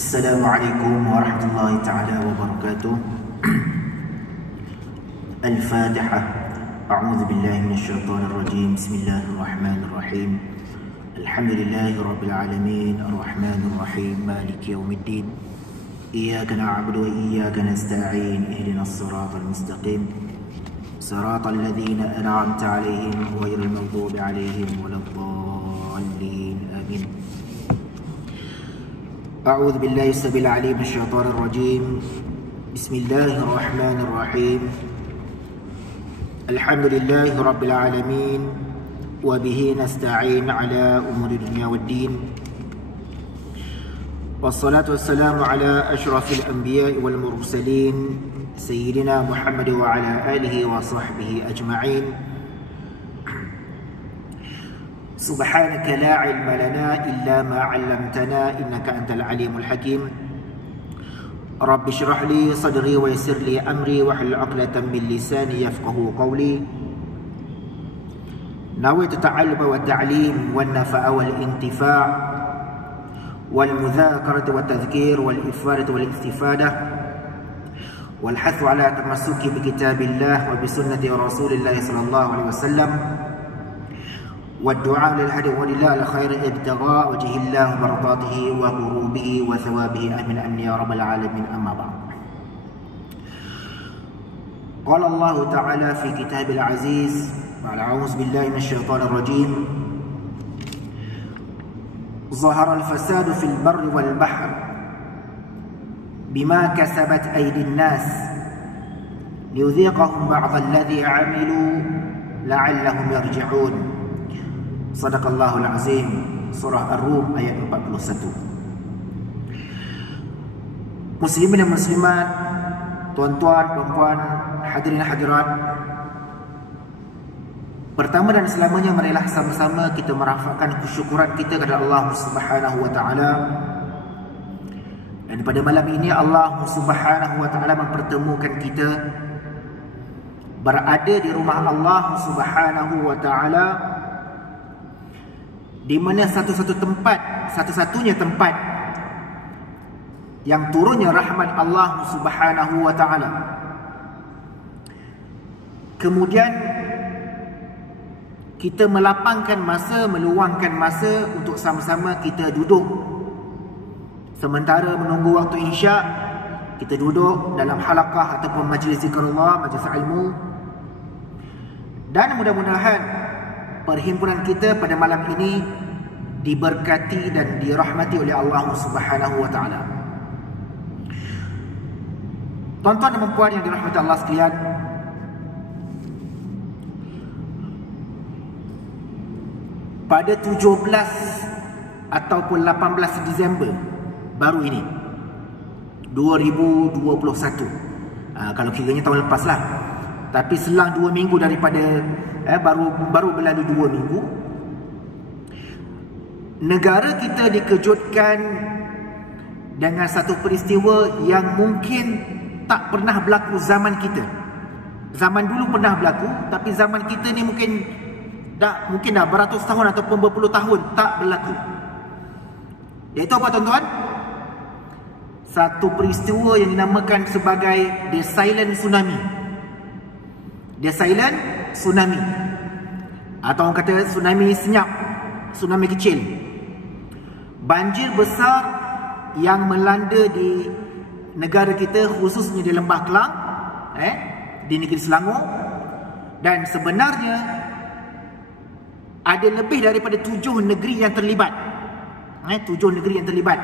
Assalamualaikum warahmatullahi ta'ala wabarakatuh. Al-Fatihah. A'udzu billahi minasyaitonir rajim. Bismillahirrahmanirrahim. Alhamdulillahi rabbil alamin, arrahmanir rahim, maliki yaumiddin. Iyyaka na'budu wa iyyaka nasta'in. Ihdinas siratal mustaqim. Siratal ladzina an'amta 'alaihim ghairil maghdubi 'alaihim waladdallin. Amin. أعوذ بالله السميع العليم من الشيطان الرجيم. بسم الله الرحمن الرحيم. الحمد لله رب العالمين وبه نستعين على أمور الدنيا والدين، والصلاة والسلام على أشرف الأنبياء والمرسلين سيدنا محمد وعلى آله وصحبه أجمعين. سبحانك لا علم لنا إلا ما علمتنا إنك أنت العليم الحكيم. رب اشرح لي صدري ويسر لي أمري واحلل عقدة من لساني يفقهوا قولي. نويت التعلم والتعليم والنفع والانتفاع والمذاكرة والتذكير والإفادة والاستفادة والحث على التمسك بكتاب الله وبسنة رسول الله صلى الله عليه وسلم والدعاء للهدي ولله الخير ابتغاء وجه الله ومرضاته وقربه وثوابه امين امين يا رب العالمين. اما بعد، قال الله تعالى في كتاب العزيز بعد اعوذ بالله من الشيطان الرجيم: ظهر الفساد في البر والبحر بما كسبت ايدي الناس ليذيقهم بعض الذي عملوا لعلهم يرجعون. Sadaqallahul Azim. Surah Ar-Rum ayat 41. Muslimin dan muslimat, tuan-tuan, puan-puan, hadirin hadirat, pertama dan selamanya marilah sama-sama kita merafakkan kesyukuran kita kepada Allah Subhanahu wa taala. Dan pada malam ini Allah Subhanahu wa taala mempertemukan kita berada di rumah Allah Subhanahu wa taala, di mana satu-satunya tempat yang turunnya rahmat Allah Subhanahu wa taala. Kemudian kita melapangkan masa, meluangkan masa untuk sama-sama kita duduk. Sementara menunggu waktu Isyak, kita duduk dalam halaqah ataupun majlis zikrullah, majlis ilmu. Dan mudah-mudahan perhimpunan kita pada malam ini diberkati dan dirahmati oleh Allah Subhanahu wa taala. Tuan-tuan dan puan yang dirahmati Allah sekalian, pada 17 ataupun 18 Disember baru ini 2021, kalau kiranya tahun lepas lah, tapi selang 2 minggu daripada baru berlalu 2 minggu, negara kita dikejutkan dengan satu peristiwa yang mungkin tak pernah berlaku zaman kita. Zaman dulu pernah berlaku, tapi zaman kita ni mungkin dah beratus tahun ataupun berpuluh tahun tak berlaku. Iaitu apa, tuan-tuan? Satu peristiwa yang dinamakan sebagai The Silent Tsunami. The Silent Tsunami, atau orang kata tsunami senyap, tsunami kecil. Banjir besar yang melanda di negara kita, khususnya di Lembah Kelang, di negeri Selangor. Dan sebenarnya ada lebih daripada 7 negeri yang terlibat. 7 negeri yang terlibat,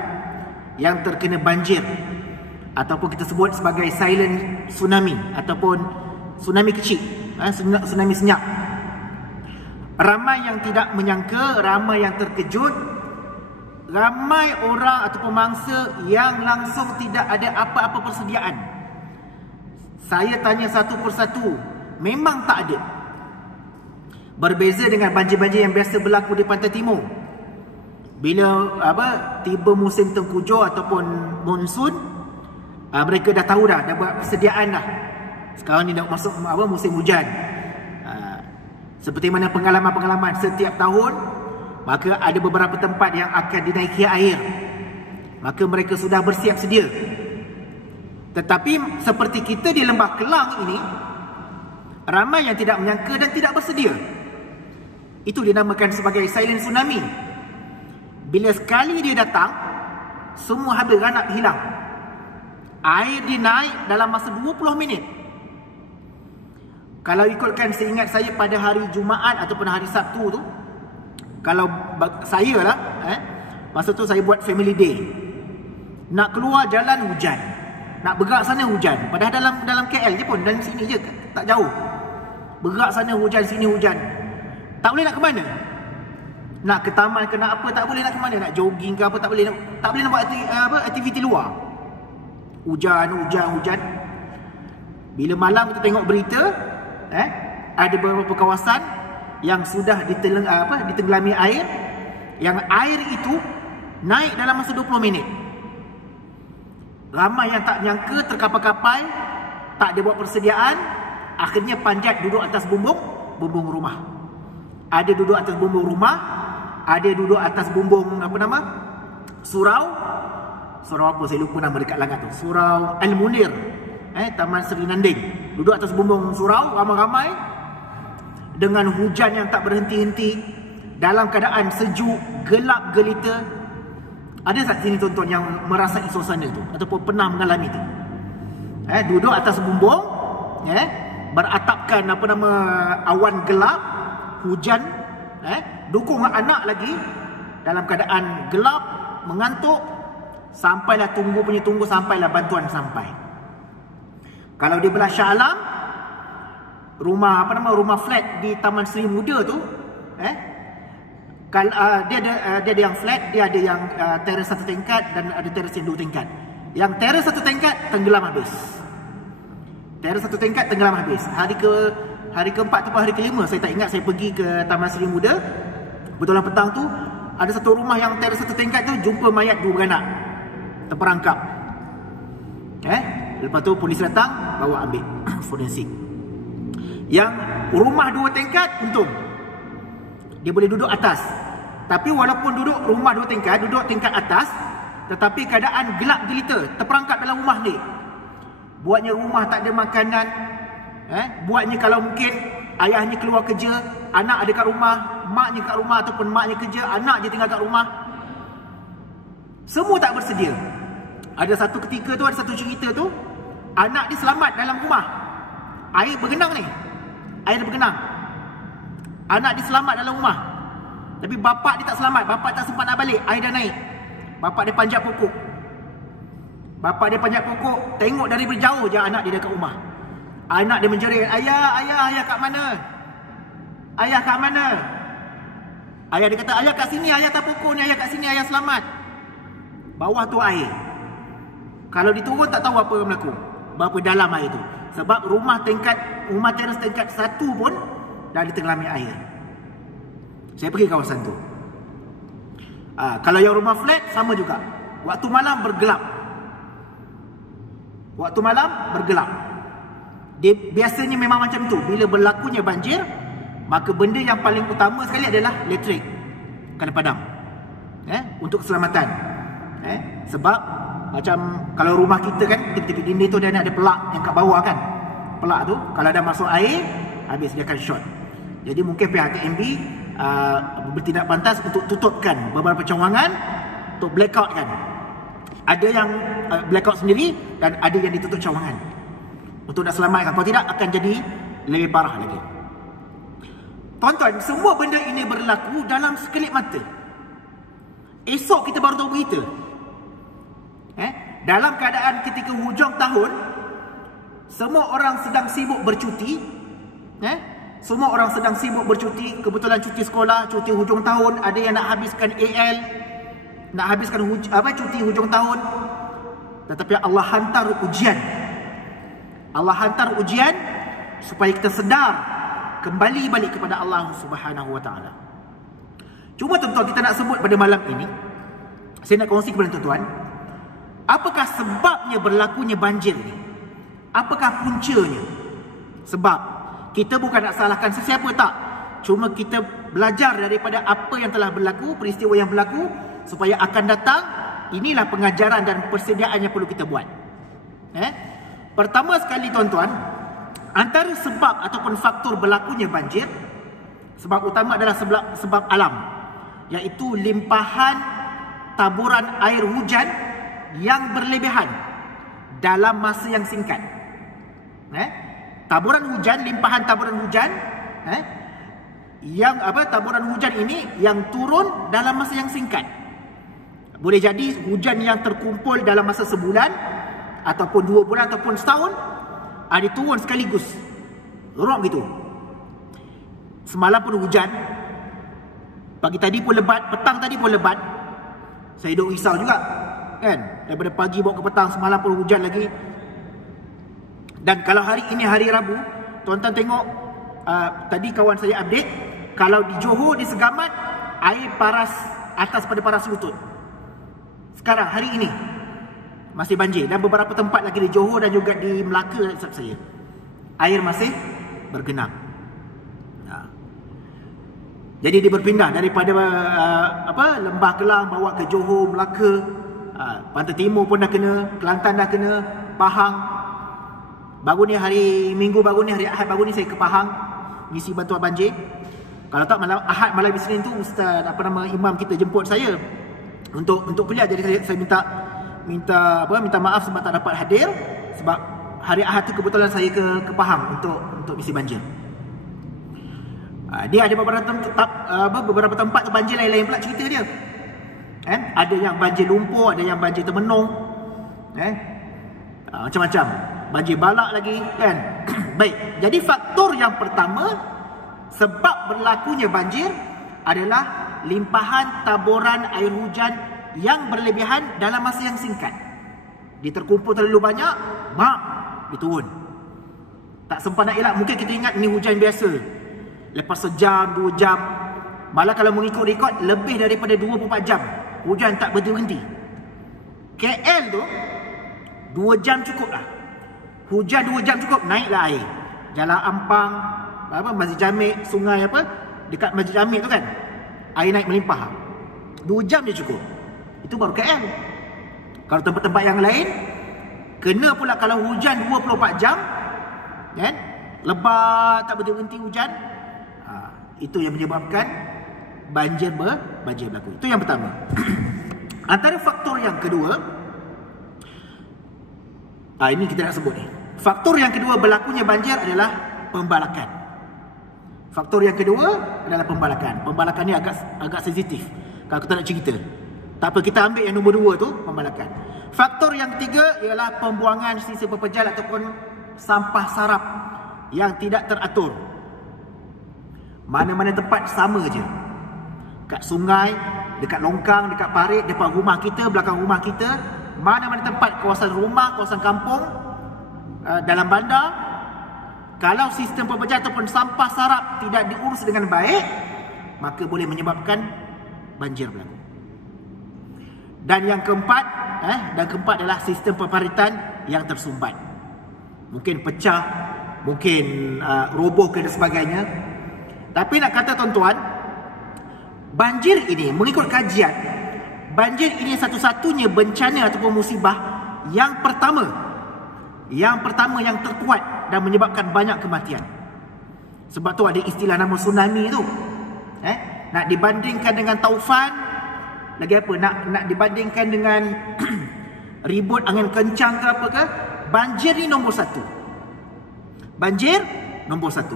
yang terkena banjir, ataupun kita sebut sebagai silent tsunami ataupun tsunami kecil, tsunami senyap. Ramai yang tidak menyangka, ramai yang terkejut, ramai orang ataupun mangsa yang langsung tidak ada apa-apa persediaan. Saya tanya satu persatu, memang tak ada. Berbeza dengan banjir-banjir yang biasa berlaku di pantai timur. Bila tiba musim tengkujuh ataupun monsun, mereka dah tahu dah buat persediaan dah. Sekarang ni dah masuk musim hujan. Seperti mana pengalaman-pengalaman setiap tahun, maka ada beberapa tempat yang akan dinaiki air. maka mereka sudah bersiap sedia. Tetapi seperti kita di Lembah Kelang ini, ramai yang tidak menyangka dan tidak bersedia. Itu dinamakan sebagai silent tsunami. Bila sekali dia datang, semua habis nak hilang. Air dia naik dalam masa 20 minit. Kalau ikutkan seingat saya pada hari Jumaat ataupun hari Sabtu tu, kalau saya lah, masa tu saya buat family day. Nak keluar jalan hujan, nak bergerak sana hujan. Padahal dalam KL je pun, dalam sini je, tak jauh. Bergerak sana hujan, sini hujan. Tak boleh nak ke mana? Nak ke taman ke nak apa, tak boleh nak ke mana? Nak jogging ke apa, tak boleh nak buat aktiviti luar. Hujan. Bila malam kita tengok berita, ada beberapa kawasan yang sudah ditenggelami air, yang air itu naik dalam masa 20 minit. Ramai yang tak menyangka, terkapai-kapai, tak ada buat persediaan, akhirnya panjat duduk atas bumbung rumah. Ada duduk atas bumbung rumah, ada duduk atas bumbung surau apa saya lupa nama dekat Langat tu, Surau Al-Munir, Taman Seri Nanding. Duduk atas bumbung surau ramai-ramai dengan hujan yang tak berhenti-henti, dalam keadaan sejuk, gelap gelita. Ada tak sini tuan-tuan yang merasai suasana tu ataupun pernah mengalami tu? Duduk atas bumbung, beratapkan awan gelap, hujan, dukung anak lagi dalam keadaan gelap, mengantuk, sampailah tunggu sampailah bantuan sampai. Kalau di belah Shah Alam, rumah flat di Taman Seri Muda tu, dia ada yang flat, dia ada yang teres 1 tingkat dan ada teres yang 2 tingkat. Yang teres 1 tingkat tenggelam habis. Teres 1 tingkat tenggelam habis. Hari keempat atau hari kelima, saya tak ingat, saya pergi ke Taman Seri Muda. Kebetulan petang tu ada satu rumah yang teres 1 tingkat tu jumpa mayat 2 beranak terperangkap. Lepas tu polis datang bawa ambil forensik. Yang rumah 2 tingkat untung dia boleh duduk atas. Tapi walaupun duduk rumah 2 tingkat, duduk tingkat atas, tetapi keadaan gelap gelita, terperangkap dalam rumah ni. Buatnya rumah tak ada makanan, buatnya kalau mungkin ayahnya keluar kerja, anak ada kat rumah, maknya kat rumah, ataupun maknya kerja, anak je tinggal kat rumah. Semua tak bersedia. Ada satu ketika tu, ada satu cerita tu, anak dia selamat dalam rumah. Air bergenang ni. Air bergenang. Anak dia selamat dalam rumah. Tapi bapak dia tak selamat. Bapak tak sempat nak balik. Air dah naik. Bapak dia panjat pokok. Tengok dari berjauh je anak dia dekat rumah. Anak dia menjerit, ayah kat mana? Ayah kat mana? Ayah dia kata, ayah kat sini, ayah atas pokok ni, ayah kat sini, ayah selamat. Bawah tu air. Kalau diturun tak tahu apa yang berlaku, berapa dalam air tu. Sebab rumah teres tingkat 1 pun dah ditenggelami air. Saya pergi kawasan tu. Kalau yang rumah flat sama juga. Waktu malam bergelap. Dia biasanya memang macam tu. Bila berlakunya banjir, maka benda yang paling utama sekali adalah elektrik kena padam. Untuk keselamatan. Sebab macam kalau rumah kita kan, tepi-tepi dinding tu dia ada pelak yang kat bawah kan. Pelak tu kalau ada masuk air, habis dia akan short. Jadi mungkin pihak TMB bertindak pantas untuk tutupkan beberapa cawangan untuk blackout kan. Ada yang blackout sendiri dan ada yang ditutup cawangan untuk nak selamatkan. Kalau tidak akan jadi lebih parah lagi. Tuan-tuan, semua benda ini berlaku dalam sekelip mata. Esok kita baru tahu berita. Dalam keadaan ketika hujung tahun, semua orang sedang sibuk bercuti. Semua orang sedang sibuk bercuti. Kebetulan cuti sekolah, cuti hujung tahun. Ada yang nak habiskan AL, nak habiskan cuti hujung tahun. Tetapi Allah hantar ujian. Allah hantar ujian supaya kita sedar, kembali balik kepada Allah Subhanahu Wa Taala. Cuma tuan-tuan, kita nak sebut pada malam ini, saya nak kongsi kepada tuan-tuan, apakah sebabnya berlakunya banjir ni? Apakah puncanya? Sebab kita bukan nak salahkan sesiapa, tak. Cuma kita belajar daripada apa yang telah berlaku, peristiwa yang berlaku, supaya akan datang inilah pengajaran dan persediaan yang perlu kita buat. Pertama sekali tuan-tuan, antara sebab ataupun faktor berlakunya banjir, sebab utama adalah sebab alam, iaitu limpahan taburan air hujan yang berlebihan dalam masa yang singkat. Limpahan taburan hujan, taburan hujan ini yang turun dalam masa yang singkat. Boleh jadi hujan yang terkumpul dalam masa sebulan, ataupun 2 bulan, ataupun setahun, dia turun sekaligus. Lorok gitu. Semalam pun hujan, pagi tadi pun lebat, petang tadi pun lebat. Saya duk risau juga, kan? Daripada pagi bawa ke petang, semalam pun hujan lagi. Dan kalau hari ini hari Rabu, tuan-tuan tengok, tadi kawan saya update, kalau di Johor, di Segamat, air paras atas pada paras lutut. Sekarang hari ini masih banjir, dan beberapa tempat lagi di Johor dan juga di Melaka, saya, air masih bergenang. Jadi dia berpindah daripada Lembah Kelang bawa ke Johor, Melaka, Pantai Timur pun dah kena, Kelantan dah kena, Pahang. Baru ni hari Minggu baru ni, hari Ahad baru ni saya ke Pahang ngisi bantuan banjir. Kalau tak Ahad malam Isnin tu Ustaz imam kita jemput saya untuk kuliah. Jadi saya minta maaf sebab tak dapat hadir, sebab hari Ahad tu kebetulan saya ke Pahang untuk misi banjir. Dia ada beberapa tempat banjir lain-lain pula cerita dia. Ada yang banjir lumpur, ada yang banjir termenung, macam-macam. Banjir balak lagi, kan? Baik, jadi faktor yang pertama sebab berlakunya banjir adalah limpahan taburan air hujan yang berlebihan dalam masa yang singkat. Dia terkumpul terlalu banyak, dia turun. Tak sempat nak elak. Mungkin kita ingat ni hujan biasa, lepas sejam, 2 jam, malah kalau mengikut rekod lebih daripada 24 jam hujan tak berhenti. KL tu 2 jam cukup lah. Hujan 2 jam cukup, naiklah air. Jalan Ampang, Masjid Jamik, sungai dekat Masjid Jamik tu kan, air naik melimpah. 2 jam dia cukup. Itu baru KL. Kalau tempat-tempat yang lain kena pula kalau hujan 24 jam, kan, lebat tak berhenti hujan. Itu yang menyebabkan banjir berlaku. Itu yang pertama. Antara faktor yang kedua, ini kita nak sebut ni. Faktor yang kedua berlakunya banjir adalah pembalakan. Faktor yang kedua adalah pembalakan. Pembalakan ni agak sensitif kalau kita nak cerita. Tak apa, kita ambil yang nombor 2 tu, pembalakan. Faktor yang ketiga ialah pembuangan sisa pepejal ataupun sampah sarap yang tidak teratur. Mana-mana tempat sama je. Kat sungai, dekat longkang, dekat parit, depan rumah kita, belakang rumah kita, mana-mana tempat, kawasan rumah, kawasan kampung, dalam bandar, kalau sistem pepejal ataupun sampah sarap tidak diurus dengan baik, maka boleh menyebabkan banjir berlaku. Dan yang keempat adalah sistem peparitan yang tersumbat. Mungkin pecah, mungkin roboh dan sebagainya. Tapi nak kata tuan-tuan, banjir ini mengikut kajian, banjir ini satu-satunya bencana ataupun musibah yang pertama yang terkuat dan menyebabkan banyak kematian. Sebab tu ada istilah nama tsunami tu. Nak dibandingkan dengan taufan, lagi apa? Nak dibandingkan dengan ribut angin kencang ke apa ke, banjir ni nombor 1. Banjir nombor 1.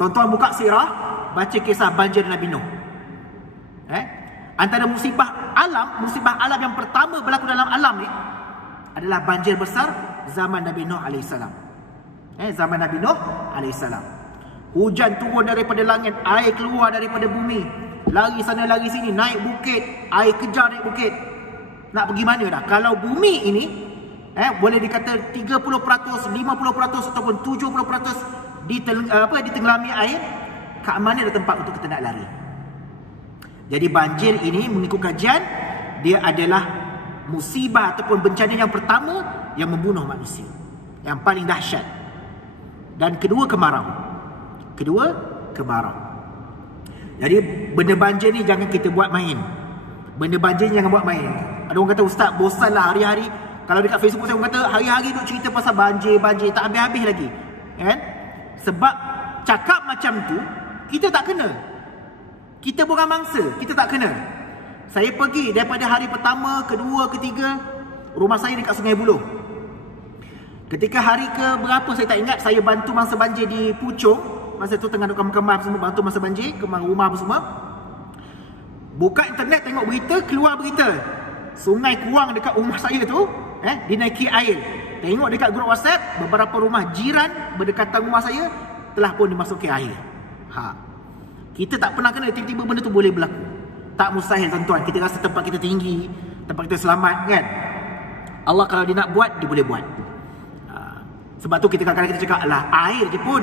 Tuan-tuan buka sirah, baca kisah banjir Nabi Nuh. Antara musibah alam yang pertama berlaku dalam alam ni adalah banjir besar zaman Nabi Nuh AS. Zaman Nabi Nuh AS. Hujan turun daripada langit, air keluar daripada bumi, lari sana lari sini, naik bukit, air kejar naik bukit. Nak pergi mana dah? Kalau bumi ini boleh dikata 30%, 50% ataupun 70% ditenggelami air, kat mana ada tempat untuk kita nak lari? Jadi banjir ini mengikut kajian, dia adalah musibah ataupun bencana yang pertama yang membunuh manusia, yang paling dahsyat. Dan kedua, kemarau. Jadi benda banjir ni jangan kita buat main. Benda banjir jangan buat main. Ada orang kata, ustaz bosan lah hari-hari. Kalau dekat Facebook saya orang kata hari-hari duk cerita pasal banjir, tak habis-habis lagi. Kan? Sebab cakap macam tu kita tak kena. Kita bukan mangsa, kita tak kena. Saya pergi daripada hari pertama, kedua, ketiga, rumah saya dekat Sungai Buloh. Ketika hari ke berapa saya tak ingat, saya bantu masa banjir di Puchong. Masa tu tengah duk kemar semua, bantu masa banjir, kemar rumah apa semua. Buka internet tengok berita, keluar berita sungai Kuang dekat rumah saya tu dinaiki air. Tengok dekat grup WhatsApp, beberapa rumah jiran berdekatan rumah saya telah pun dimasuki air. Kita tak pernah kena, tiba-tiba benda tu boleh berlaku. Tak mustahil tuan-tuan. Kita rasa tempat kita tinggi, tempat kita selamat kan. Allah kalau dia nak buat, dia boleh buat. Sebab tu kita kadang-kadang kita cakap, alah air je pun.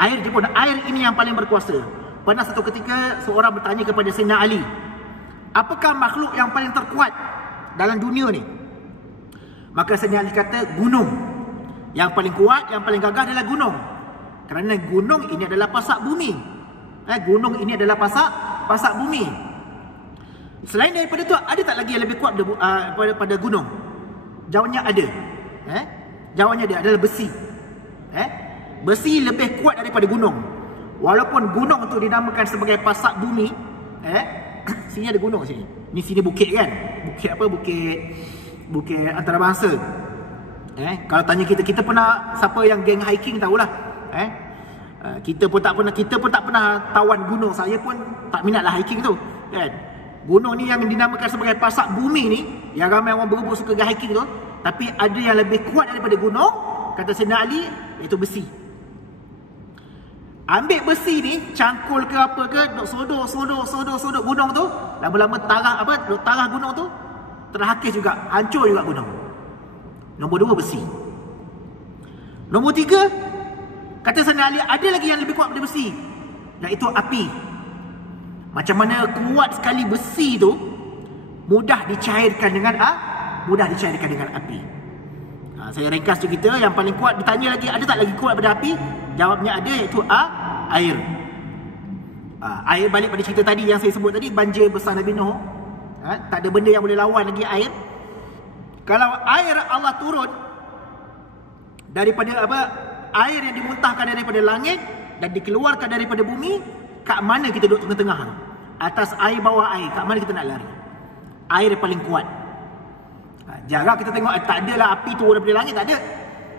Air ini yang paling berkuasa. Pernah satu ketika seorang bertanya kepada Sayyidina Ali, apakah makhluk yang paling terkuat dalam dunia ni? Maka Sayyidina Ali kata, gunung. Yang paling kuat, yang paling gagah adalah gunung. Kerana gunung ini adalah pasak bumi. Gunung ini adalah pasak bumi. Selain daripada tu, ada tak lagi yang lebih kuat pada gunung? Jawapannya ada. Jawapannya dia adalah besi. Besi lebih kuat daripada gunung. Walaupun gunung tu dinamakan sebagai pasak bumi. Sini ada gunung sini. Ni sini bukit kan? Bukit apa? Bukit antarabangsa. Kalau tanya kita pernah, siapa yang geng hiking tahulah. Kita pun tak pernah tawan gunung. Saya pun tak minatlah hiking tu kan. Gunung ni yang dinamakan sebagai pasak bumi ni, yang ramai orang berubah suka hiking tu, tapi ada yang lebih kuat daripada gunung, kata Sayyidina Ali, iaitu besi. Ambil besi ni, cangkul ke apa ke, sodok gunung tu, lama-lama tarah gunung tu terhakis juga, hancur juga gunung. Nombor 2 besi. Nombor 3, kata Sayyidina Ali, ada lagi yang lebih kuat daripada besi, iaitu api. Macam mana kuat sekali besi tu mudah dicairkan dengan api. Saya ringkas cerita. Yang paling kuat, ditanya lagi ada tak lagi kuat daripada api? Jawabnya ada, iaitu air. Air, balik pada cerita tadi yang saya sebut tadi, banjir besar Nabi Nuh. Tak ada benda yang boleh lawan lagi air. Kalau air Allah turun daripada air yang dimuntahkan daripada langit dan dikeluarkan daripada bumi, kat mana kita duduk tengah-tengah? Atas air, bawah air, kat mana kita nak lari? Air yang paling kuat. Jarang kita tengok, tak adalah api turun daripada langit, tak ada.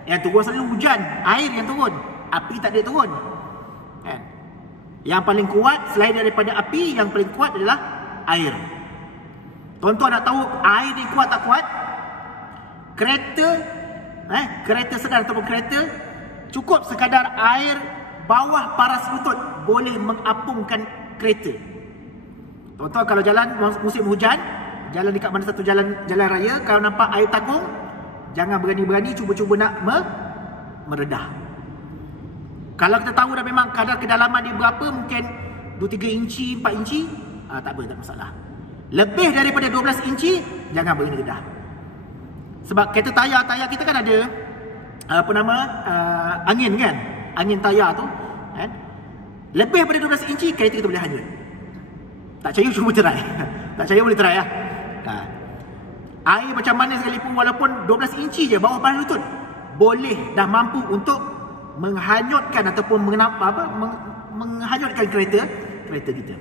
Yang turun selalu hujan, air yang turun, api tak ada turun. Yang paling kuat selain daripada api, yang paling kuat adalah air. Tuan-tuan nak tahu air ni kuat tak kuat? Kereta sedang ataupun kereta, cukup sekadar air bawah paras lutut boleh mengapungkan kereta. Tuan-tuan kalau jalan musim hujan, jalan dekat mana satu jalan raya, kalau nampak air takung, jangan berani-berani cuba-cuba nak meredah. Kalau kita tahu dah memang kadar kedalaman dia berapa, mungkin 2-3 inci, 4 inci, tak apa, tak masalah. Lebih daripada 12 inci, jangan berani redah. Sebab kereta tayar kita kan ada angin kan, angin tayar tu kan? Lebih daripada 12 inci, kereta kita boleh hanyut. Tak percaya, cuba try. Tak percaya, boleh try lah. Air macam mana sekalipun, walaupun 12 inci je bawah paras lutut, boleh dah mampu untuk menghanyutkan ataupun menghanyutkan kereta kita.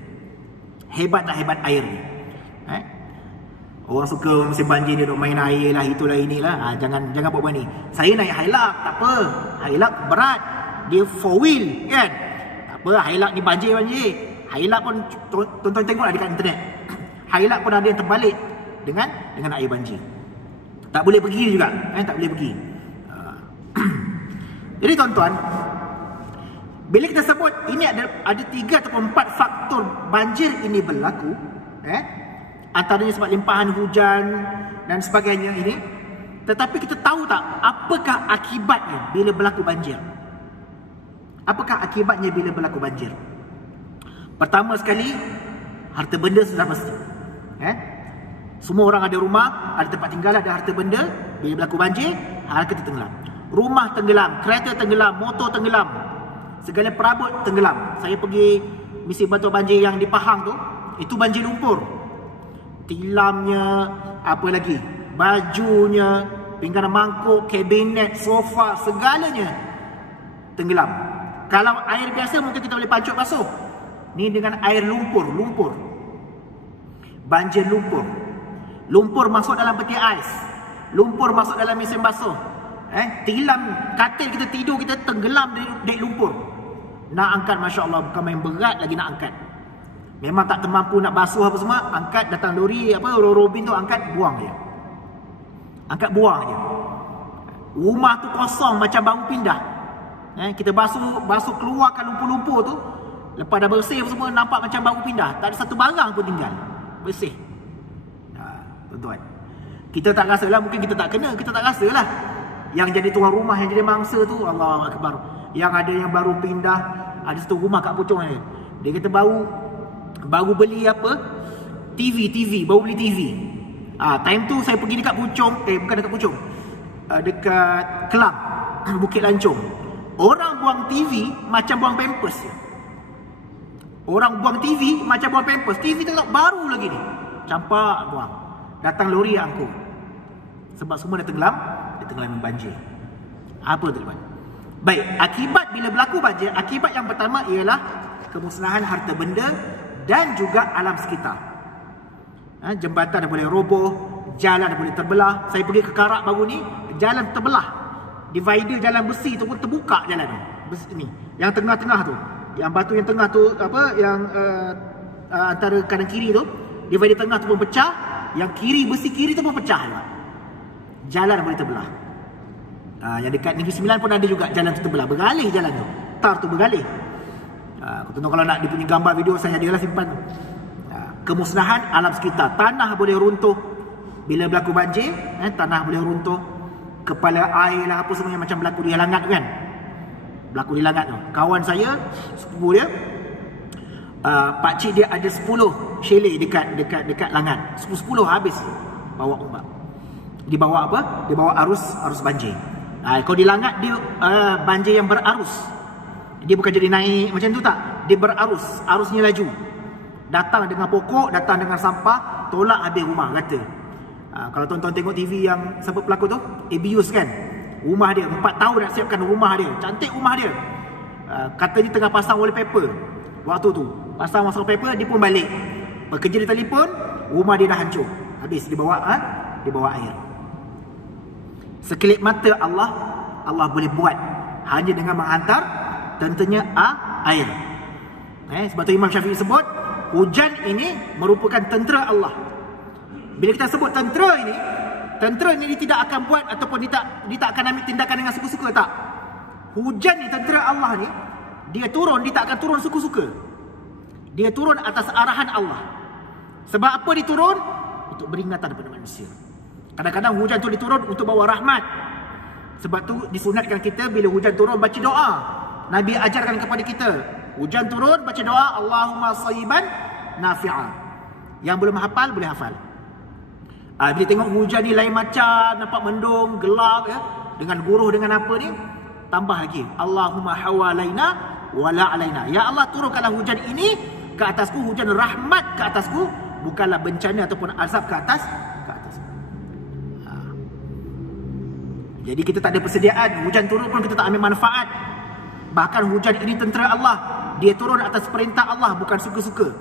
Hebat tak hebat air ni? Orang suka musim banjir ni duk main air lah, itulah inilah. Jangan buat berani. Saya naik Hilux, tak apa. Hilux berat, dia 4 wheel kan. Tak apa, Hilux ni banjir. Hilux pun tonton tengoklah dekat internet. Hilux pun ada yang terbalik dengan air banjir. Tak boleh pergi juga, tak boleh pergi. Jadi tuan-tuan, bila kita sebut ini ada 3 ataupun 4 faktor banjir ini berlaku, antaranya sebab limpahan hujan dan sebagainya ini. Tetapi kita tahu tak apakah akibatnya bila berlaku banjir? Apakah akibatnya bila berlaku banjir? Pertama sekali, harta benda sudah mesti. Semua orang ada rumah, ada tempat tinggal, ada harta benda. Bila berlaku banjir, harta kita tenggelam. Rumah tenggelam, kereta tenggelam, motor tenggelam, segala perabot tenggelam. Saya pergi misi bantuan banjir yang di Pahang tu, itu banjir lumpur. tilamnya, apa lagi, bajunya, pinggan mangkuk, kabinet, sofa, segalanya tenggelam. Kalau air biasa mungkin kita boleh pancut basuh. Ni dengan air lumpur. Banjir lumpur. Lumpur masuk dalam peti ais. Lumpur masuk dalam mesin basuh. Tilam katil kita tidur, kita tenggelam di lumpur. Nak angkat, Masya Allah, bukan main berat lagi nak angkat. Memang tak termampu nak basuh apa semua, angkat, datang lori, Robin tu angkat, buang je. Angkat, buang je. Rumah tu kosong macam baru pindah. Kita basuh keluarkan lumpur-lumpur tu. Lepas dah bersih semua, nampak macam baru pindah. Tak ada satu barang pun tinggal. Bersih. Tuan-tuan, kita tak rasa lah, mungkin kita tak kena, kita tak rasa lah. Yang jadi tuan rumah, yang jadi mangsa tu, Allah Akbar. Yang ada yang baru pindah, ada satu rumah kat Puchong ni. Dia kata baru beli apa? TV, baru beli TV. Time tu saya pergi dekat Puchong, bukan dekat Puchong. Dekat Kelang, Bukit Lancong. Orang buang TV macam buang pampers. Orang buang TV macam buang pampers. TV tengok baru lagi ni. Campak buang. Datang lori angkut. Sebab semua dah tenggelam, dia tenggelam banjir. Apa tu, teman? Baik, akibat bila berlaku banjir, akibat yang pertama ialah kemusnahan harta benda dan juga alam sekitar. Jembatan dah boleh roboh, jalan dah boleh terbelah. Saya pergi ke Karak baru ni, jalan terbelah. Divider jalan besi tu pun terbuka jalan tu. Besi ni, yang tengah-tengah tu. Yang batu yang tengah tu, yang antara kanan kiri tu, divider tengah tu pun pecah, yang kiri, besi kiri tu pun pecah juga. Jalan dah boleh terbelah. Yang dekat Negeri Sembilan pun ada juga jalan tu terbelah, bergalih jalan tu. Tar tu bergalih. Kalau nak dia punya gambar video, saya adalah simpan. Kemusnahan alam sekitar. Tanah boleh runtuh bila berlaku banjir, tanah boleh runtuh. Kepala air lah apa semua yang macam berlaku di Langat kan. Berlaku di Langat tu. Kawan saya, sepupu dia, pakcik dia ada 10 chalet dekat Langat. 10 habis bawa ombak. Dibawa apa? Dibawa arus banjir. Kalau di Langat dia banjir yang berarus. Dia bukan jadi naik macam tu tak. Dia berarus, arusnya laju. Datang dengan pokok, datang dengan sampah, tolak habis rumah kata. Kalau tuan-tuan tengok TV yang siapa pelakon tu, Abuse kan. Rumah dia 4 tahun nak siapkan rumah dia. Cantik rumah dia. Katanya tengah pasang wallpaper. Waktu tu pasang wallpaper, dia pun balik. Bekerja di telefon, rumah dia dah hancur. Habis dibawa air. Sekelip mata Allah boleh buat hanya dengan menghantar tentunya air. Sebab tu Imam Syafi'i sebut hujan ini merupakan tentera Allah. Bila kita sebut tentera ini dia tidak akan buat ataupun dia tak akan ambil tindakan dengan suka-suka, tak. Hujan ni, tentera Allah ni, dia turun, dia tak akan turun suka-suka. Dia turun atas arahan Allah. Sebab apa dia turun? Untuk beringatan kepada manusia. Kadang-kadang hujan tu diturun untuk bawa rahmat. Sebab tu disunatkan kita bila hujan turun baca doa. Nabi ajarkan kepada kita, hujan turun baca doa, Allahumma sayyiban nafi'an. Yang belum hafal boleh hafal. Bila tengok hujan ni lain macam, nampak mendung, gelap ya, dengan guruh dengan apa ni, tambah lagi, Allahumma hawalaina wala alaina. Ya Allah, turunkanlah hujan ini ke atasku, hujan rahmat ke atasku, bukanlah bencana ataupun azab ke atas. Jadi kita tak ada persediaan, hujan turun pun kita tak ambil manfaat. Bahkan hujan ini tentera Allah, dia turun atas perintah Allah, bukan suka-suka.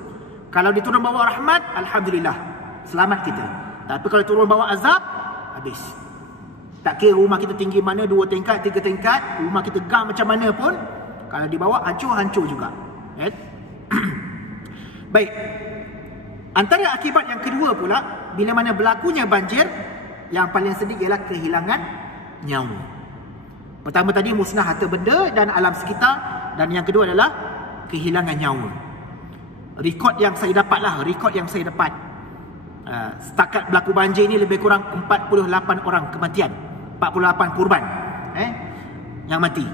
Kalau dia turun bawa rahmat, alhamdulillah, selamat kita. Tapi kalau turun bawa azab, habis. Tak kira rumah kita tinggi mana, 2 tingkat, 3 tingkat, rumah kita gah macam mana pun, kalau dibawa hancur-hancur juga. Baik. Antara akibat yang kedua pula, bila mana berlakunya banjir, yang paling sedih ialah kehilangan nyawa. Pertama tadi musnah harta benda dan alam sekitar, dan yang kedua adalah kehilangan nyawa. Rekod yang saya dapat, setakat berlaku banjir ni lebih kurang 48 orang kematian, 48 korban yang mati.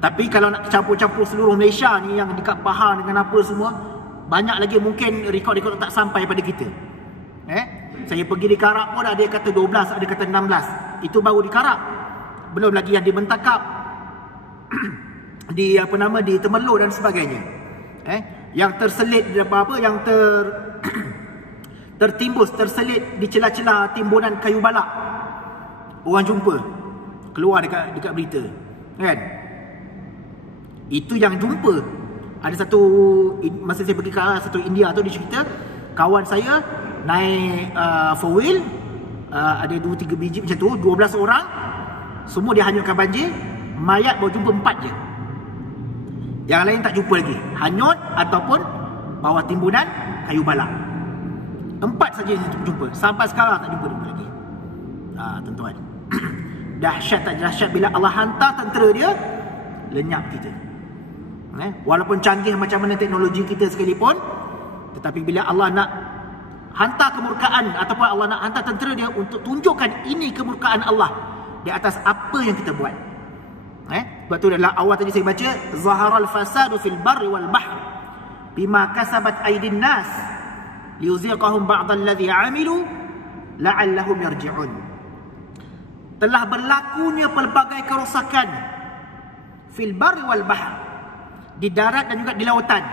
Tapi kalau nak campur-campur seluruh Malaysia ni, yang dekat Pahang dengan apa semua, banyak lagi, mungkin rekod-rekod tak sampai pada kita. Saya pergi di Karak pun ada kata 12, ada kata 16. Itu baru di Karak. Belum lagi yang di Mentakap, di di Temerloh dan sebagainya. Yang terselit yang tertimbus, terselit di celah-celah timbunan kayu balak. Orang jumpa, keluar dekat berita, kan? Itu yang jumpa. Ada satu, masa saya pergi ke satu India tu, dia cerita kawan saya naik 4-wheel, ada 2-3 biji macam tu, 12 orang, semua dihanyutkan banjir. Mayat baru jumpa 4 je. Yang lain tak jumpa lagi, hanyut ataupun bawah timbunan kayu balak. 4 saja yang jumpa. Sampai sekarang tak jumpa lagi. Tuan-tuan. Dahsyat tak dahsyat bila Allah hantar tentera dia, lenyap kita. Walaupun canggih macam mana teknologi kita sekalipun, tetapi bila Allah nak hantar kemurkaan ataupun Allah nak hantar tentera dia untuk tunjukkan ini kemurkaan Allah di atas apa yang kita buat. Sebab tu dalam awal tadi saya baca, zaharal fasadu fil barri wal bahr bima kasabat aydin nas liuziqahum ba'dal ladzi 'amilu la'allahum yarji'un. Telah berlakunya pelbagai kerosakan fil barri wal bahr, di darat dan juga di lautan.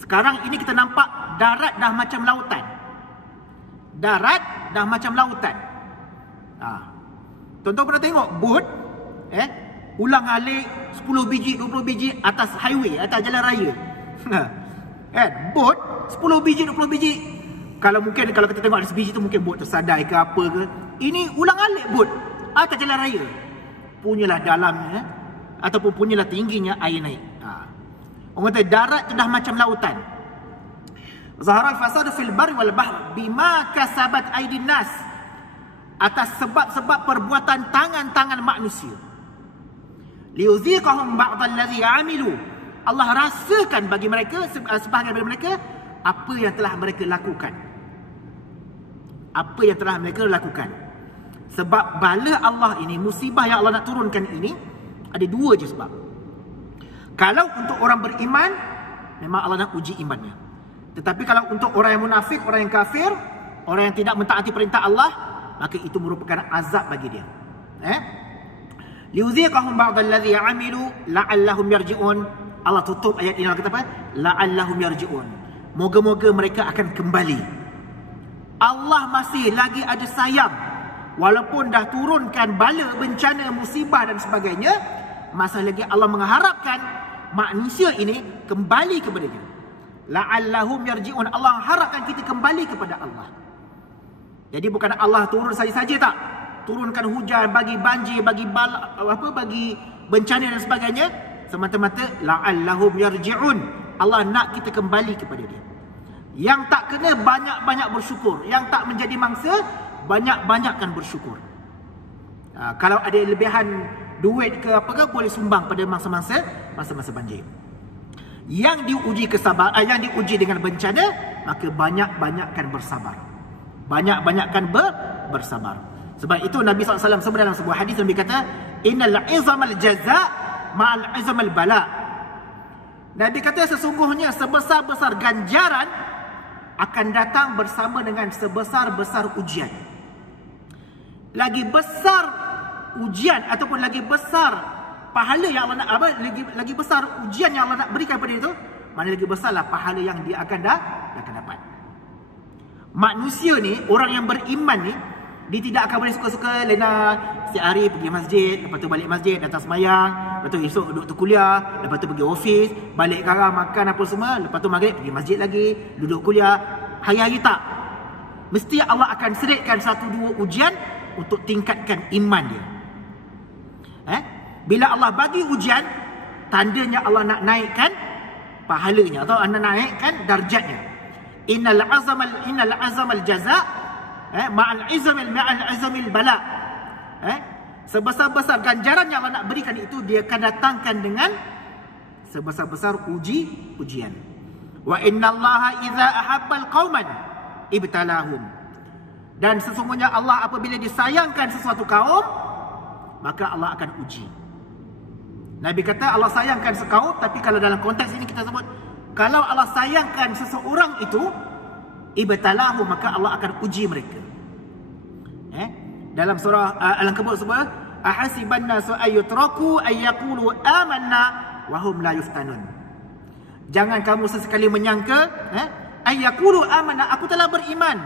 Sekarang ini kita nampak darat dah macam lautan. Darat dah macam lautan. Tuan-tuan pernah tengok bot ulang alik 10 biji, 20 biji atas highway, atas jalan raya. Bot 10 biji, 20 biji. Kalau kita tengok ada sebiji tu mungkin bot tersadai ke apa ke. Ini ulang alik bot atas jalan raya. Punyalah dalamnya ataupun punyalah tingginya air naik. Orang kata darat tu dah macam lautan. Zaharal fasadu fil barri wal bahr bima kasabat aydin nas, atas sebab-sebab perbuatan tangan-tangan manusia. Liuziqahum ba'dal ladzi 'amilu, Allah rasakan bagi mereka, sebahagian daripada mereka, apa yang telah mereka lakukan. Apa yang telah mereka lakukan. Sebab bala Allah ini, musibah yang Allah nak turunkan ini, ada 2 je sebab. Kalau untuk orang beriman, memang Allah nak uji imannya. Tetapi kalau untuk orang yang munafik, orang yang kafir, orang yang tidak mentaati perintah Allah, maka itu merupakan azab bagi dia. Liuziqahum ba'dal ladzi 'amilu la'allahum yarji'un. Allah tutup ayat ini, Allah kata apa? La'allahum yarji'un. Moga-moga mereka akan kembali. Allah masih lagi ada sayang. Walaupun dah turunkan bala, bencana, musibah dan sebagainya, masih lagi Allah mengharapkan manusia ini kembali kepada Dia. La'allahum yarji'un. Allah harapkan kita kembali kepada Allah. Jadi bukan Allah turun saja-saja tak. Turunkan hujan, bagi banjir, bagi bagi bencana dan sebagainya, semata-mata la'allahum yarji'un. Allah nak kita kembali kepada Dia. Yang tak kena banyak-banyak bersyukur, yang tak menjadi mangsa banyak-banyakkan bersyukur. Kalau ada lebihan duit ke apa ke, boleh sumbang pada masa-masa banjir. Yang diuji kesabaran, yang diuji dengan bencana, maka banyak-banyakkan bersabar. Banyak-banyakkan bersabar. Sebab itu Nabi SAW sebut dalam sebuah hadis, Nabi kata, innal izamal jaza' ma'al izamal bala. Nabi kata sesungguhnya sebesar-besar ganjaran akan datang bersama dengan sebesar-besar ujian. Lagi besar ujian ataupun lagi besar pahala yang Allah nak, lagi besar ujian yang Allah nak berikan pada itu, mana lagi besarlah pahala yang dia akan dapat. Manusia ni, orang yang beriman ni, dia tidak akan boleh suka-suka lena setiap hari pergi masjid, lepas tu balik masjid, datang semayang, lepas tu esok duduk tu kuliah, lepas tu pergi office, balik karang makan apa semua, lepas tu maghrib pergi masjid lagi, duduk kuliah. Hari-hari tak. Mesti Allah akan selitkan 1-2 ujian untuk tingkatkan iman dia. Bila Allah bagi ujian, tandanya Allah nak naikkan pahalanya atau nak naikkan darjatnya. Innal azamal jaza' ma'al izamil bala. Sebesar-besar ganjaran yang Allah nak berikan itu, dia akan datangkan dengan sebesar-besar ujian. Wa innallaha idza ahabbal qauman ibtalahum. Dan sesungguhnya Allah apabila disayangkan sesuatu kaum, maka Allah akan uji. Nabi kata Allah sayangkan sekaum, tapi kalau dalam konteks ini kita sebut, kalau Allah sayangkan seseorang itu, ibtalahum, maka Allah akan uji mereka. Dalam surah Al-Ankabut sebut, ahasiban nasu ayyutraku ayyaqulu amanna wa hum la yuftanun. Jangan kamu sesekali menyangka Ayyaqulu amanna, aku telah beriman.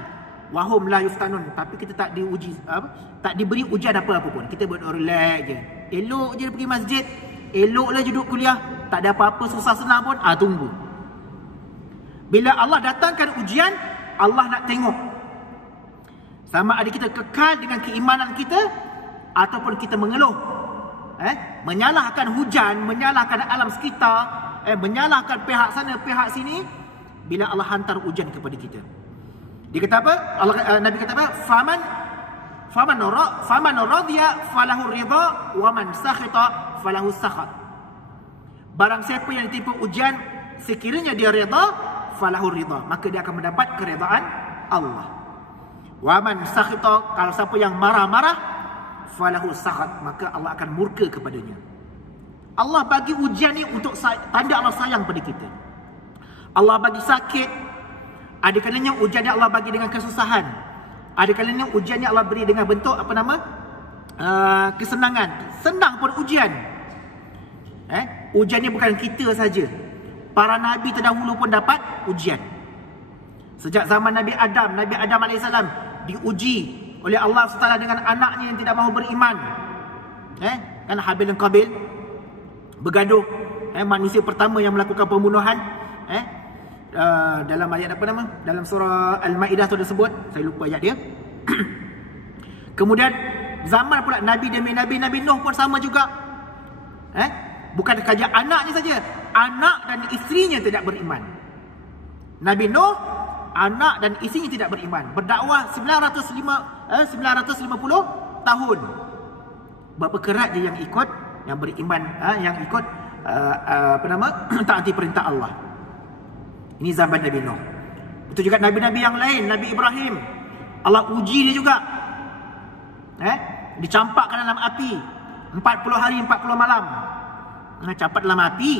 Wahum la yuftanun, tapi kita tak diuji, tak diberi ujian apa-apa pun. Kita relax je. Elok je pergi masjid, eloklah je duduk kuliah, tak ada apa-apa susah senang pun, tunggu. Bila Allah datangkan ujian, Allah nak tengok sama ada kita kekal dengan keimanan kita ataupun kita mengeluh, menyalahkan hujan, menyalahkan alam sekitar, menyalahkan pihak sana pihak sini. Bila Allah hantar ujian kepada kita, dia kata apa? Nabi kata apa? Faman radiya falahu ridha wa man sakhita falahu sakhat. Barang siapa yang ditimpa ujian, sekiranya dia redha, falahu ridha, maka dia akan mendapat keredaan Allah. Wa man sakhita, kalau siapa yang marah-marah, falahu sakhat, maka Allah akan murka kepadanya. Allah bagi ujian ni untuk tanda Allah sayang pada kita. Allah bagi sakit, ada kalanya ujian yang Allah bagi dengan kesusahan, ada kalanya ujian yang Allah beri dengan bentuk kesenangan. Senang pun ujian. Ujian ni bukan kita saja. Para nabi terdahulu pun dapat ujian. Sejak zaman Nabi Adam AS diuji oleh Allah SWT dengan anaknya yang tidak mahu beriman. Kan Habil dan Qabil bergaduh. Manusia pertama yang melakukan pembunuhan. Dalam ayat dalam surah Al-Maidah tu disebut, saya lupa ayat dia. Kemudian zaman pula Nabi demi Nabi Nuh pun sama juga. Bukan saja anaknya saja, anak dan isterinya tidak beriman. Nabi Nuh, anak dan isterinya tidak beriman. Berdakwah 950 tahun. Berapa kerat dia yang ikut, yang beriman, yang ikut taati perintah Allah. Ini zaman Nabi Nuh. Itu juga nabi-nabi yang lain. Nabi Ibrahim, Allah uji dia juga. Dicampakkan dalam api 40 hari 40 malam. Campak dalam api.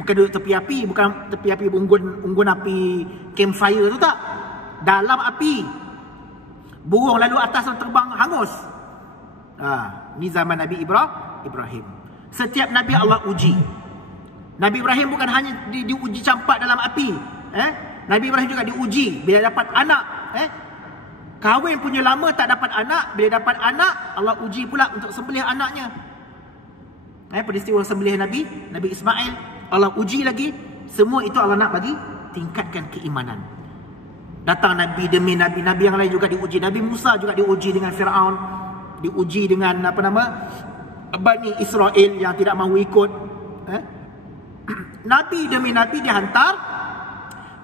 Bukan duduk tepi api, bukan tepi api unggun api campfire tu tak. Dalam api. Burung lalu atas terbang hangus. Ini zaman Nabi Ibrahim. Setiap nabi Allah uji. Nabi Ibrahim bukan hanya diuji campak dalam api. Nabi Ibrahim juga diuji bila dapat anak. Kahwin punya lama tak dapat anak. Bila dapat anak, Allah uji pula untuk sembelih anaknya. Peristiwa sembelih Nabi Ismail, Allah uji lagi. Semua itu Allah nak bagi tingkatkan keimanan. Datang Nabi demi Nabi yang lain juga diuji. Nabi Musa juga diuji dengan Fir'aun, diuji dengan Bani Israel yang tidak mahu ikut. Nabi demi Nabi dihantar,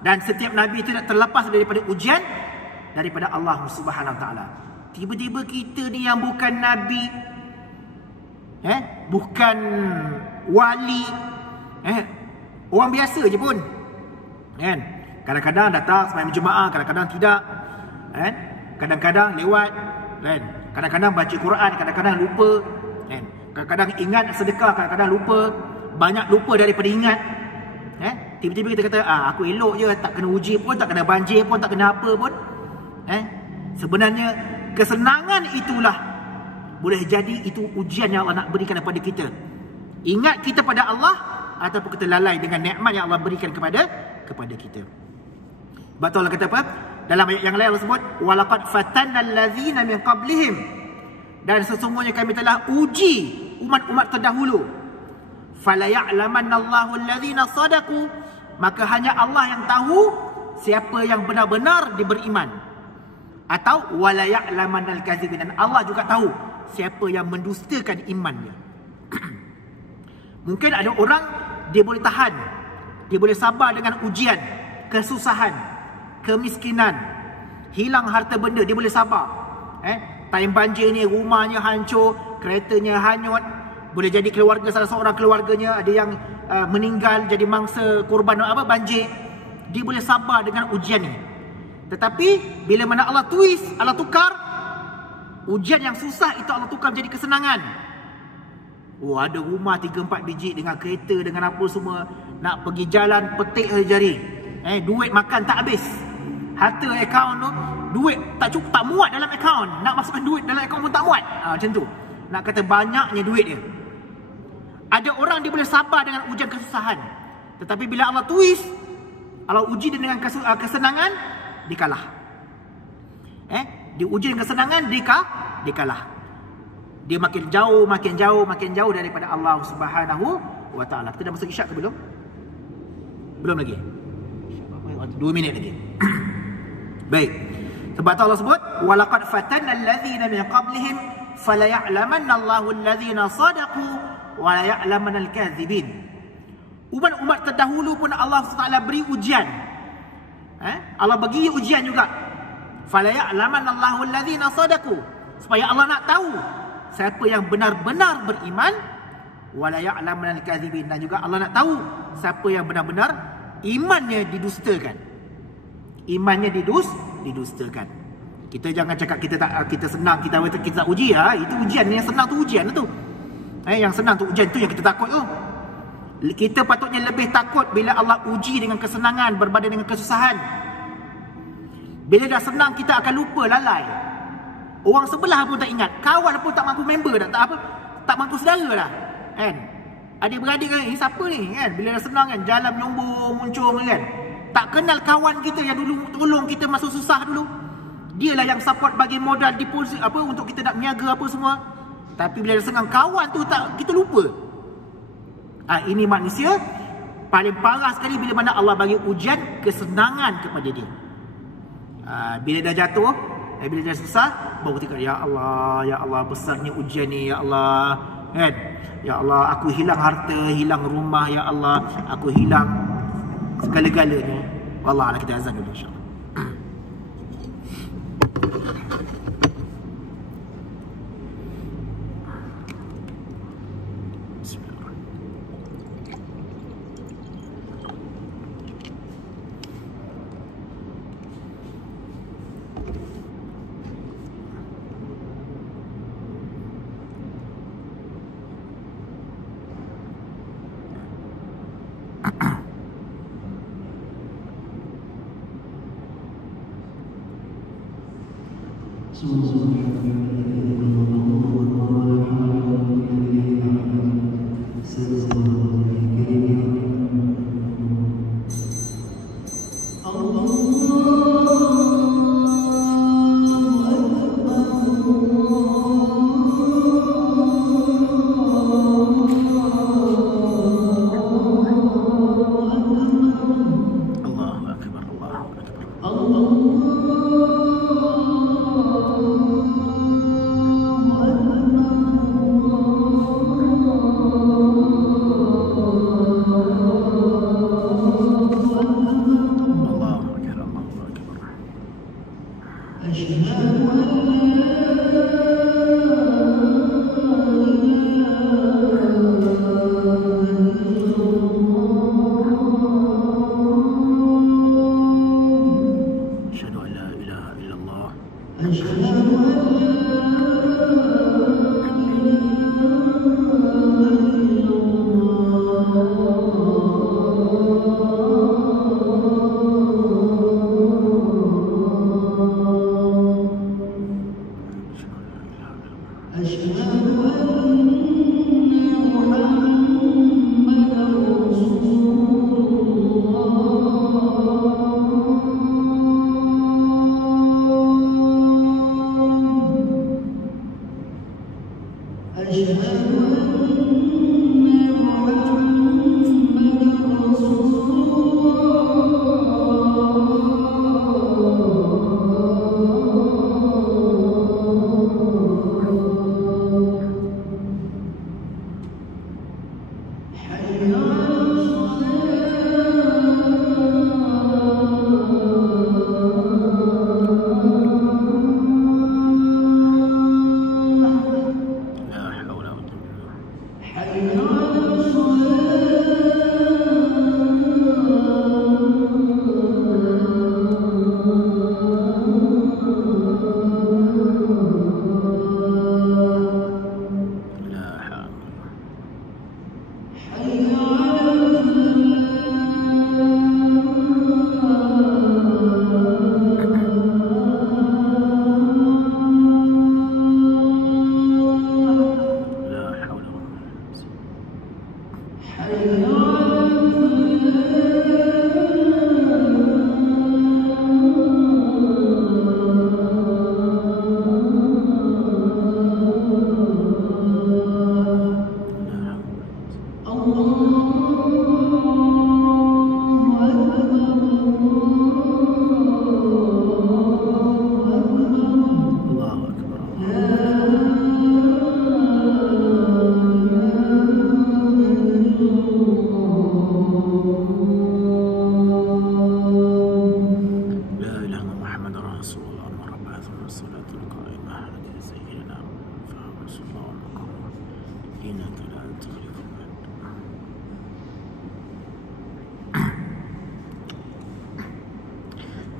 dan setiap Nabi tidak terlepas daripada ujian daripada Allah Subhanahu Wa Taala. Tiba-tiba kita ni yang bukan Nabi, bukan wali, orang biasa je pun, kan? Kadang-kadang datang sembahyang jemaah, kadang-kadang tidak, kan? Kadang-kadang lewat, kan? Kadang-kadang baca Quran, kadang-kadang lupa, kan? Kadang-kadang ingat sedekah, kadang-kadang lupa. Banyak lupa daripada ingat. Tiba-tiba kita kata, aku elok je, tak kena uji pun, tak kena banjir pun, tak kena apa pun. Sebenarnya kesenangan itulah boleh jadi itu ujian yang Allah nak berikan kepada kita. Ingat kita pada Allah ataupun kita lalai dengan nikmat yang Allah berikan kepada kita. Betul Allah kata apa? Dalam ayat yang lain Allah sebut, walaqad fatanna allazina min qablihim, dan sesungguhnya kami telah uji umat-umat terdahulu. Fala ya'lamanna Allahu allazina sadaqu, maka hanya Allah yang tahu siapa yang benar-benar beriman. Atau wala ya'lamanal kadzibin, dan Allah juga tahu siapa yang mendustakan imannya. Mungkin ada orang dia boleh tahan, dia boleh sabar dengan ujian, kesusahan, kemiskinan, hilang harta benda, dia boleh sabar. Time banjir ni rumahnya hancur, keretanya hanyut, boleh jadi keluarga, salah seorang keluarganya ada yang meninggal jadi mangsa korban banjir. Dia boleh sabar dengan ujian ni. Tetapi bila mana Allah twist, Allah tukar, ujian yang susah itu Allah tukar menjadi kesenangan. Ada rumah 3-4 biji dengan kereta, dengan apa semua, nak pergi jalan petik jari. Duit makan tak habis. Harta akaun tu, duit tak cukup, tak muat dalam akaun. Nak masukkan duit dalam akaun pun tak muat. Macam tu. Nak kata banyaknya duit dia. Ada orang dia boleh sabar dengan ujian kesusahan. Tetapi bila Allah twist, Allah uji dia dengan kesenangan, dikalah. Diuji dengan kesenangan, dikalah. Dia makin jauh daripada Allah Subhanahu wa taala. Kita dah masuk isyak ke belum? Belum lagi. 2 minit lagi. Baik. Sebab tu Allah sebut, walaqad fatanna alladhina min qablihim fala ya'lamanna Allahu alladhina sadaqu wa la ya'lamanna al-kadhibin. Umat-umat terdahulu pun Allah SWT beri ujian. Allah bagi ujian juga. Fala ya'lamanna Allahu alladhina sadaqu, supaya Allah nak tahu siapa yang benar-benar beriman, wa la ya'lamanna al-kadhibin, dan juga Allah nak tahu siapa yang benar-benar imannya didustakan. Imannya didustakan. Kita jangan cakap kita senang, kita tak uji itu ujian. Yang senang tu ujian tu. Yang senang tu ujian tu yang kita takut tu. Kita patutnya lebih takut bila Allah uji dengan kesenangan berbanding dengan kesusahan. Bila dah senang, kita akan lupa, lalai. Orang sebelah pun tak ingat, kawan pun tak mampu member dah, tak mampu saudara dah. Kan? Adik-beradik kan, siapa ni kan? Bila dah senang kan, jalan menyombong, muncul kan. Tak kenal kawan kita yang dulu tolong kita masa susah dulu. Dialah yang support bagi modal deposit untuk kita nak niaga apa semua. Tapi bila dah senang, kawan tu kita lupa. Ini manusia paling parah sekali bila mana Allah bagi ujian kesenangan kepada dia. Bila dah jatuh, bila dah susah, baru kita kata, ya Allah besarnya ujian ni, ya Allah, kan? Ya Allah, aku hilang harta, hilang rumah, ya Allah, aku hilang segala-galanya. Wallah, kita azan dulu insya-Allah.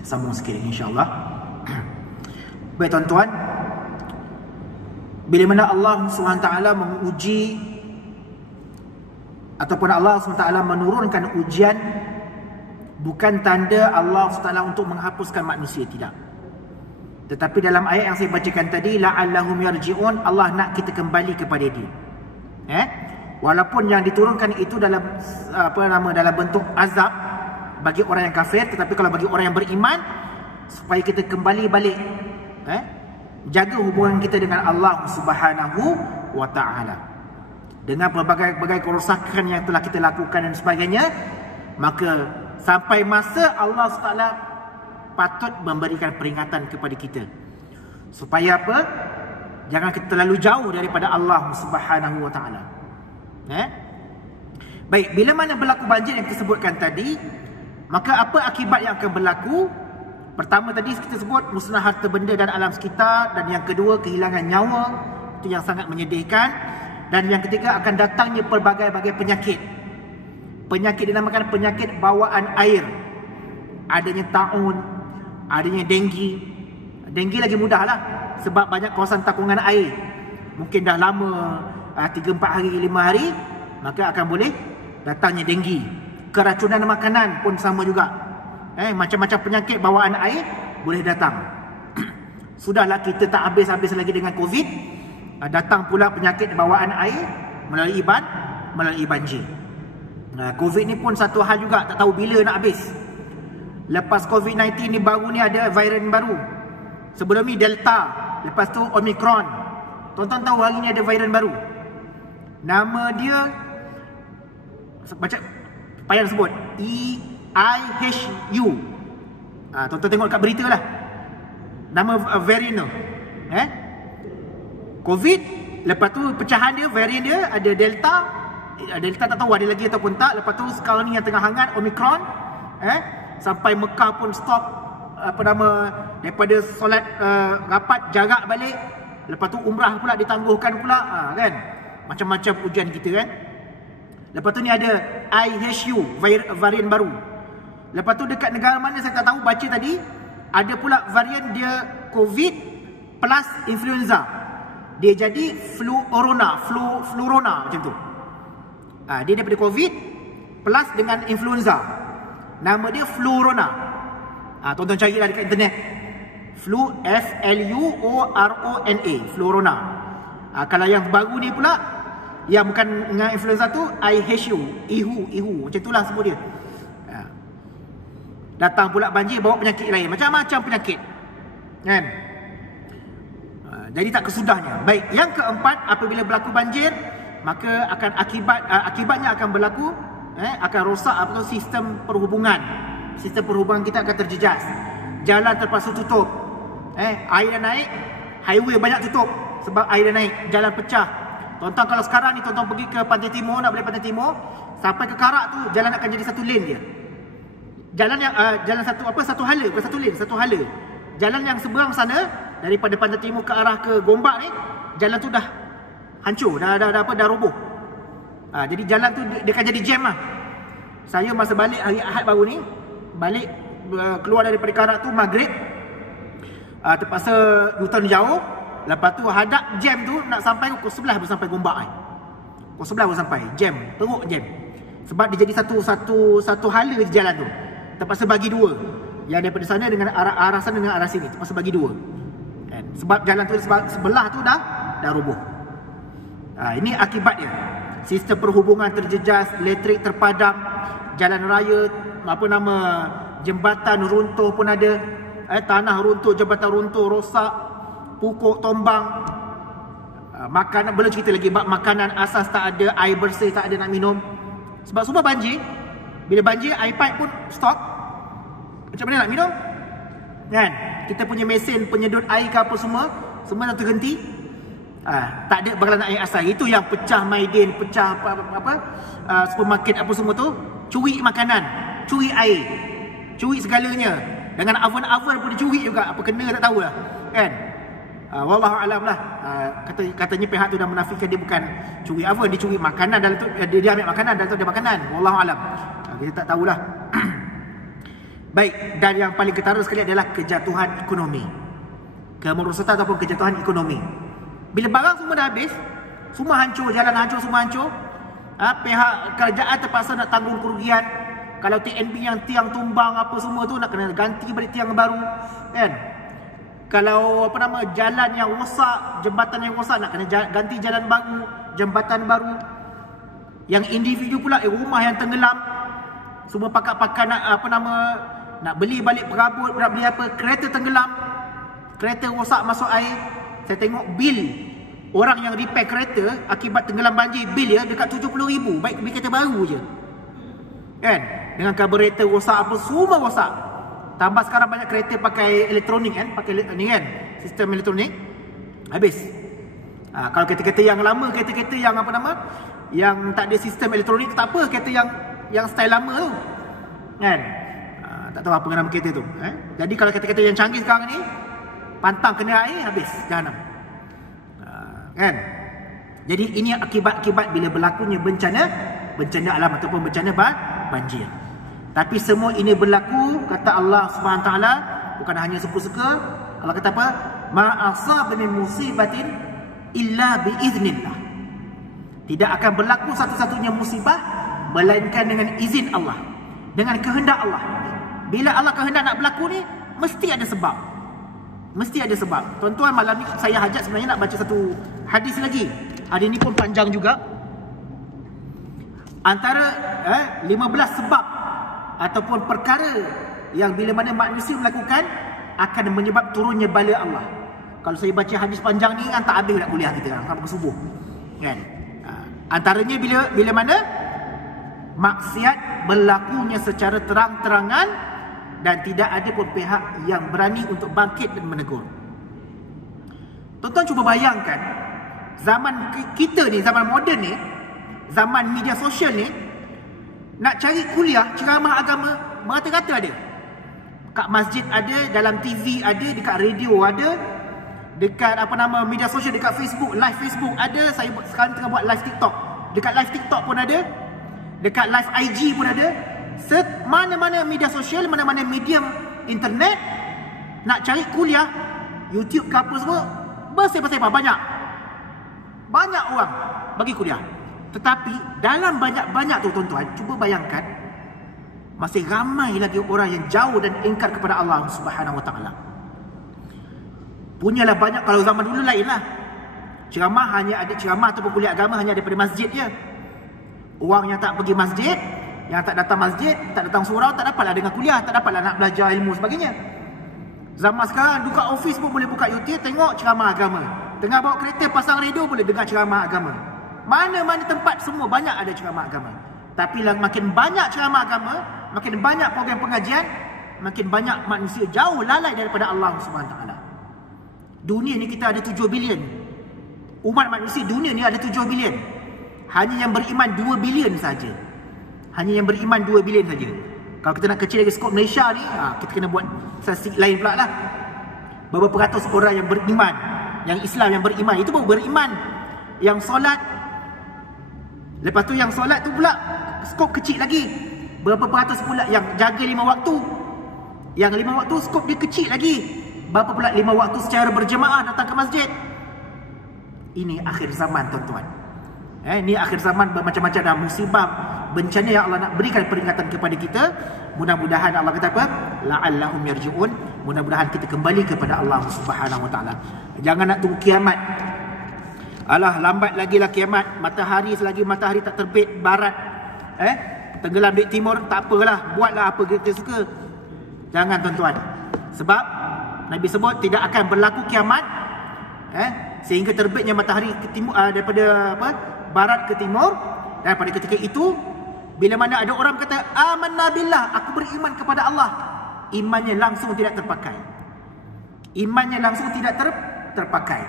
sambung sikit insya-Allah. Baik tuan-tuan, bila mana Allah SWT menguji ataupun Allah SWT menurunkan ujian, bukan tanda Allah SWT untuk menghapuskan manusia, tidak. Tetapi dalam ayat yang saya bacakan tadi, la'allahum yarji'un, Allah nak kita kembali kepada dia. Walaupun yang diturunkan itu dalam dalam bentuk azab bagi orang yang kafir, tetapi kalau bagi orang yang beriman, supaya kita kembali balik, jaga hubungan kita dengan Allah Subhanahu wa ta'ala. Dengan berbagai kerosakan yang telah kita lakukan dan sebagainya, maka sampai masa Allah SWT patut memberikan peringatan kepada kita. Supaya apa? Jangan kita terlalu jauh daripada Allah Subhanahu wa ta'ala. Baik, bila mana berlaku banjir yang kita sebutkan tadi, maka apa akibat yang akan berlaku? Pertama tadi kita sebut musnah harta benda dan alam sekitar, dan yang kedua kehilangan nyawa, itu yang sangat menyedihkan, dan yang ketiga akan datangnya pelbagai-bagai penyakit. Penyakit dinamakan penyakit bawaan air. Adanya taun, adanya denggi. Denggi lagi mudah lah, sebab banyak kawasan takungan air. Mungkin dah lama 3-4 hari, 5 hari, maka akan boleh datangnya denggi. Keracunan makanan pun sama juga. Macam-macam penyakit bawaan air boleh datang. Sudahlah kita tak habis-habis lagi dengan COVID, datang pula penyakit bawaan air melalui banjir. COVID ni pun satu hal juga, tak tahu bila nak habis. Lepas COVID-19 ni baru ni ada varian baru. Sebelum ni Delta, lepas tu Omicron. Tuan-tuan tahu hari ni ada varian baru. Nama dia, baca payah sebut, EIHU. Tuan-tuan tengok kat berita lah, nama varian tu. COVID, lepas tu pecahan dia, varian dia ada Delta. Delta tak tahu ada lagi ataupun tak. Lepas tu sekarang ni yang tengah hangat Omicron. Sampai Mekah pun stop daripada solat rapat jarak balik. Lepas tu umrah pula ditangguhkan pula, kan. Macam-macam ujian kita, kan. Lepas tu ni ada IHU, varian baru. Lepas tu dekat negara mana saya tak tahu, baca tadi ada pula varian dia COVID plus influenza. Dia jadi flurona macam tu. Dia daripada COVID plus dengan influenza. Nama dia flurona. Tuan-tuan carilah dekat internet. Flurona, flurona. Kalau yang baru ni pula, yang bukan dengan influenza tu, IHU, macam itulah sebut dia. Datang pula banjir bawa penyakit lain, macam-macam penyakit, kan. Jadi tak kesudahnya. Baik, yang keempat, apabila berlaku banjir, maka akan akibatnya akan berlaku, akan rosak sistem perhubungan. Sistem perhubungan kita akan terjejas. Jalan terpaksa tutup. Air dah naik, highway banyak tutup sebab air dah naik, jalan pecah. Tuan-tuan kalau sekarang ni tuan-tuan pergi ke Pantai Timur, nak balik Pantai Timur, sampai ke Karak tu jalan akan jadi satu lane dia. Jalan yang jalan satu hala, bukan satu lane, satu hala. Jalan yang seberang sana daripada Pantai Timur ke arah ke Gombak ni, jalan tu dah hancur, dah roboh. Jadi jalan tu dia akan jadi jam lah. Saya masa balik hari Ahad baru ni, balik keluar daripada Karak tu maghrib, terpaksa U-turn jauh. Lepas tu hadap jam tu nak sampai pukul 11 baru sampai Gombak kan. Pukul 11 baru sampai, jam, teruk jam. Sebab dia jadi satu hala di jalan tu. Terpaksa bagi dua. Yang daripada sana dengan arah sana dengan arah sini, terpaksa bagi dua. Kan? Sebab jalan tu sebelah tu dah roboh. Ini akibat dia. Sistem perhubungan terjejas, elektrik terpadam, jalan raya, jembatan runtuh pun ada. Tanah runtuh, jembatan runtuh, rosak, pokok tombang. Makanan, belum cerita lagi makanan asas tak ada, air bersih tak ada nak minum. Sebab semua banjir. Bila banjir, air pipe pun stop. Macam mana nak minum? Kan? Kita punya mesin penyedut air ke apa semua dah terhenti. Tak ada bakalan air asal. Itu yang pecah Maidin, pecah supermarket apa semua tu, curi makanan, curi air, curi segalanya. Dengan oven pun dicuri juga. Apa kena tak tahulah. Kan? Wallahu alam lah. Katanya pihak tu dah menafikan dia bukan curi oven, dia curi makanan dalam tu, dia ambil makanan dalam tu ada makanan. Wallahu alam. Kita tak tahulah. Baik, dan yang paling ketara sekali adalah kejatuhan ekonomi, kemerosotan ataupun kejatuhan ekonomi. Bila barang semua dah habis, semua hancur, jalan hancur, semua hancur, pihak kerajaan terpaksa nak tanggung kerugian. Kalau TNB yang tiang tumbang apa semua tu nak kena ganti balik tiang baru, kan? Kalau jalan yang rosak, jambatan yang rosak nak kena ganti jalan baru, jambatan baru. Yang individu pula rumah yang tenggelam, semua pakar-pakar nak nak beli balik perabot, nak beli apa, kereta tenggelam, kereta rosak masuk air. Saya tengok bil orang yang repair kereta akibat tenggelam banjir, bil dia dekat 70,000, baik beli kereta baru je, kan? Dengan karburator rosak apa, semua rosak. Tambah sekarang banyak kereta pakai elektronik, kan, pakai ni kan, sistem elektronik, habis. Kalau kereta-kereta yang lama, kereta-kereta yang yang tak ada sistem elektronik, tak apa, kereta yang style lama tu, kan, tak tahu apa nama kereta tu, Jadi kalau kereta-kereta yang canggih sekarang ni, pantang kena air, habis jahanam, kan? Jadi ini akibat-akibat bila berlakunya bencana alam ataupun bencana banjir. Tapi semua ini berlaku, kata Allah SWT, bukan hanya suka-suka. Allah kata apa? Ma asaba min musibatin illa biiznillah. Tidak akan berlaku satu-satunya musibah melainkan dengan izin Allah, dengan kehendak Allah. Bila Allah kehendak nak berlaku ni, mesti ada sebab. Mesti ada sebab. Tuan-tuan, malam ni saya hajat sebenarnya nak baca satu hadis lagi. Hadis ni pun panjang juga. Antara 15 sebab ataupun perkara yang bila mana manusia melakukan akan menyebab turunnya bala Allah. Kalau saya baca hadis panjang ni kan tak habis nak kuliah kita sampai ke subuh, kan? Antaranya bila mana maksiat berlakunya secara terang-terangan dan tidak ada pun pihak yang berani untuk bangkit dan menegur. Tuan-tuan cuba bayangkan, zaman kita ni, zaman moden ni, zaman media sosial ni, nak cari kuliah ceramah agama merata-rata ada. Kat masjid ada, dalam TV ada, dekat radio ada, dekat media sosial, dekat Facebook, live Facebook ada. Saya sekarang tengah buat live TikTok. Dekat live TikTok pun ada, dekat live IG pun ada. Mana-mana media sosial, mana-mana medium internet, nak cari kuliah, YouTube ke apa semua, bersepah-sepah, banyak orang bagi kuliah. Tetapi dalam banyak-banyak tu, tuan-tuan, cuba bayangkan, masih ramai lagi orang yang jauh dan ingkar kepada Allah Subhanahu Wa Taala. Punyalah banyak. Kalau zaman dulu lainlah, ceramah hanya ada, ceramah ataupun kuliah agama hanya ada pada masjid je. Orang yang tak pergi masjid, yang tak datang masjid, tak datang surau, tak dapatlah dengar kuliah, tak dapatlah nak belajar ilmu sebagainya. Zaman sekarang, buka office pun boleh buka YouTube, tengok ceramah agama. Tengah bawa kereta, pasang radio, boleh dengar ceramah agama. Mana-mana tempat semua banyak ada ceramah agama. Tapi makin banyak ceramah agama, makin banyak program pengajian, makin banyak manusia jauh lalai daripada Allah SWT. Dunia ni kita ada 7 bilion. Umat manusia dunia ni ada 7 bilion. Hanya yang beriman 2 bilion saja. Hanya yang beriman 2 bilion saja. Kalau kita nak kecil lagi skop Malaysia ni, kita kena buat statistik lain pula lah. Berapa ratus orang yang beriman, yang Islam yang beriman, itu baru beriman. Yang solat, lepas tu yang solat tu pula skop kecil lagi. Berapa peratus pula yang jaga 5 waktu. Yang 5 waktu skop dia kecil lagi. Berapa pula 5 waktu secara berjemaah datang ke masjid. Ini akhir zaman, tuan-tuan. Ini akhir zaman, bermacam-macam dah musibah, bencana yang Allah nak berikan peringatan kepada kita. Mudah-mudahan Allah kata apa? La'allahum yarji'un. Mudah-mudahan kita kembali kepada Allah Subhanahu Wa Taala. Jangan nak tunggu kiamat. Alah, lambat lagi lah kiamat. Matahari, selagi matahari tak terbit barat, tenggelam di timur, tak apalah, buatlah apa kita suka. Jangan, tuan-tuan. Sebab Nabi sebut tidak akan berlaku kiamat sehingga terbitnya matahari ke timur, daripada barat ke timur. Dan pada ketika itu, bila mana ada orang kata amanna billah, aku beriman kepada Allah, imannya langsung tidak terpakai. Imannya langsung tidak terpakai.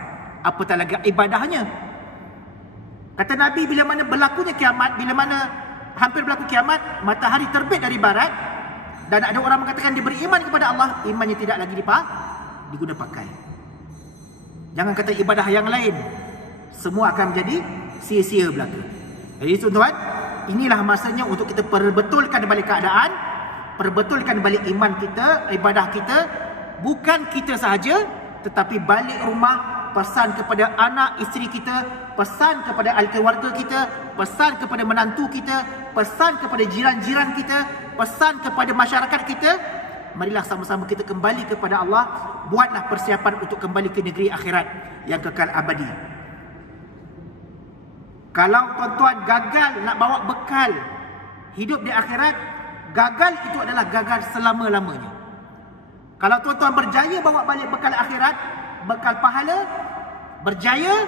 Apatah lagi ibadahnya. Kata Nabi, bila mana berlakunya kiamat, bila mana hampir berlaku kiamat, matahari terbit dari barat, dan ada orang mengatakan dia beriman kepada Allah, imannya tidak lagi diguna pakai. Jangan kata ibadah yang lain, semua akan menjadi sia-sia belaka. Jadi tuan-tuan, inilah masanya untuk kita perbetulkan balik keadaan perbetulkan balik iman kita, ibadah kita. Bukan kita sahaja, tetapi balik rumah, pesan kepada anak isteri kita, pesan kepada ahli keluarga kita, pesan kepada menantu kita, pesan kepada jiran-jiran kita, pesan kepada masyarakat kita. Marilah sama-sama kita kembali kepada Allah. Buatlah persiapan untuk kembali ke negeri akhirat yang kekal abadi. Kalau tuan-tuan gagal nak bawa bekal hidup di akhirat, gagal itu adalah gagal selama-lamanya. Kalau tuan-tuan berjaya bawa balik bekal akhirat, bekal pahala, berjaya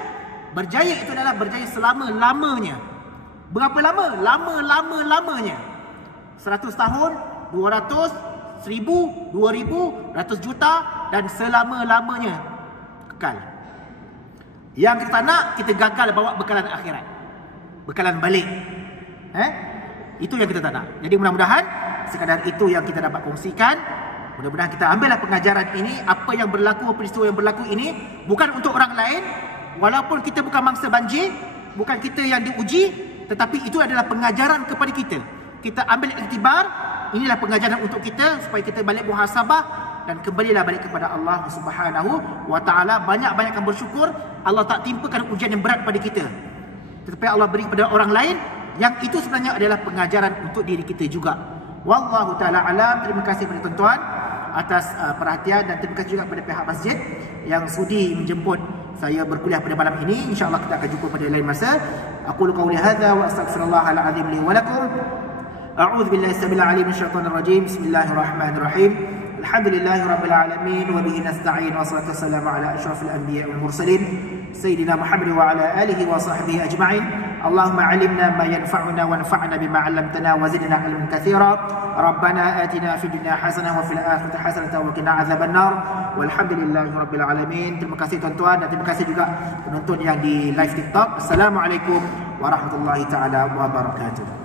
itu adalah berjaya selama-lamanya. Berapa lama? Lama-lama-lamanya. 100 tahun, 200, 1000, 2000, 100 juta dan selama-lamanya kekal. Yang kita tak nak, kita gagal bawa bekalan akhirat, bekalan balik. Itu yang kita tak nak. Jadi mudah-mudahan sekadar itu yang kita dapat kongsikan. Mudah-mudahan kita ambillah pengajaran ini. Apa yang berlaku, peristiwa yang berlaku ini bukan untuk orang lain. Walaupun kita bukan mangsa banjir, bukan kita yang diuji, tetapi itu adalah pengajaran kepada kita. Kita ambil iktibar, inilah pengajaran untuk kita supaya kita balik muhasabah dan kembalilah balik kepada Allah Subhanahu wa taala. Banyak-banyakkan bersyukur Allah tak timpakan ujian yang berat pada kita, tetapi Allah beri kepada orang lain, yang itu sebenarnya adalah pengajaran untuk diri kita juga. Wallahu taala alam. Terima kasih kepada tuan-tuan atas perhatian, dan terima kasih juga kepada pihak masjid yang sudi menjemput saya berkuliah pada malam ini. InsyaAllah kita akan jumpa pada lain masa. Aqulu qawli hadza wa astaghfirullahal azim li wa lakum. A'udzu billahi samil alim minasyaitonir rajim. Bismillahirrahmanirrahim. Alhamdulillahi rabbil alamin wa bihi nasta'in wa salatu wassalamu ala asyrafil anbiya'i wal mursalin sayyidina Muhammad wa ala alihi wa sahbihi ajma'in. Allahumma 'allimna ma yanfa'una wanfa'na bima 'allamtana wa zidna 'ilman katsira. Rabbana atina fid dunya hasanah wa fil akhirati hasanah wa qina adzabannar. Walhamdulillahi rabbil alamin. Terima kasih tuan-tuan, dan terima kasih juga penonton yang di live TikTok. Assalamualaikum warahmatullahi taala wabarakatuh.